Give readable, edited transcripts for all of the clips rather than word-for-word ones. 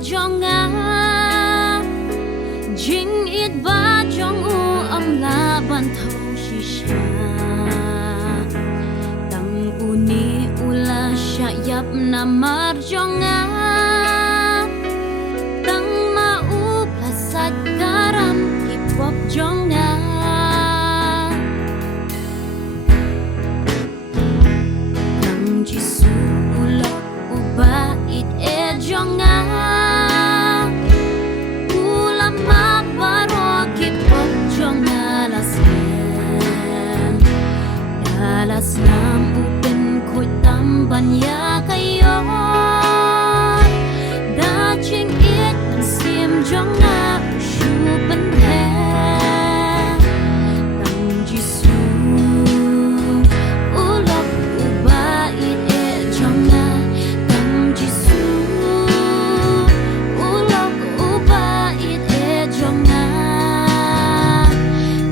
jong nga jing it ba jong u am la ban thau shi sha tang uni ula sha yap na mar jong nga tang ma u plasat garam hip hop jong nga tang jisu ula uba it jong nga ulam ma paro hip hop jong nga las nam upen khoi tam ban ya kayo da ching it sim jong nga shu ban he tang jisu ulok uba it jong nga tang jisu ulok uba it jong nga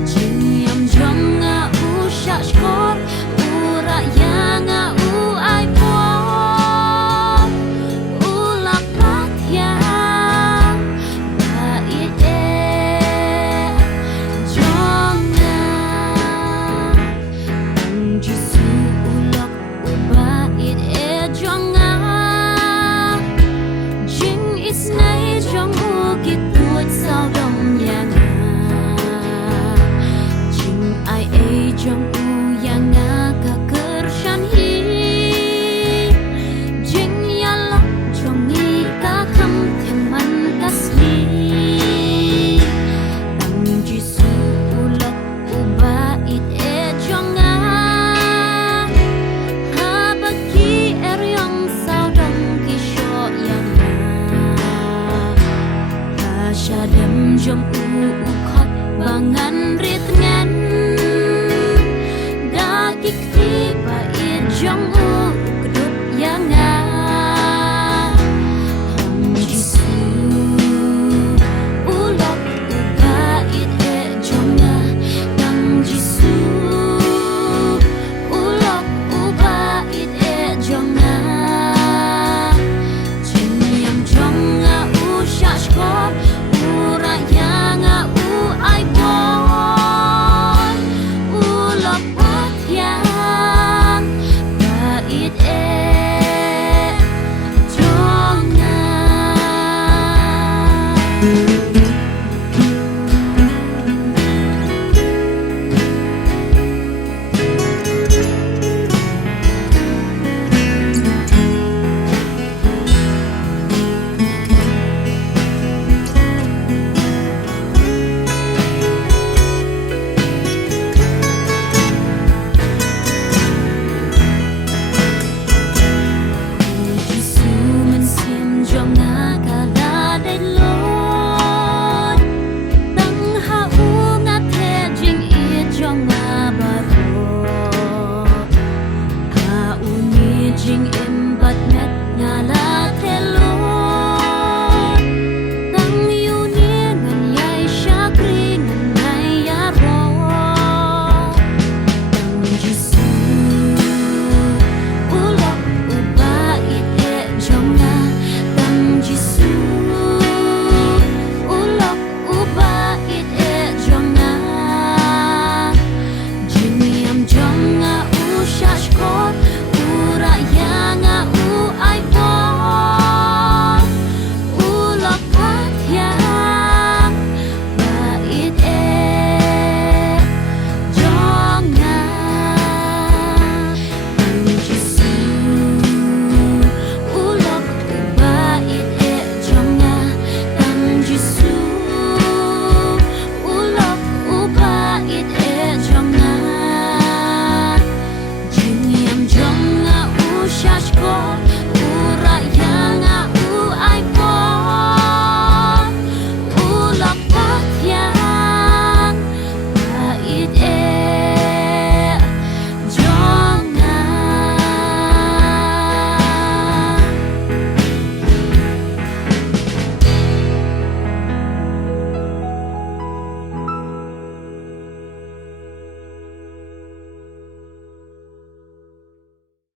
jing yam jong nga u sha shkor jump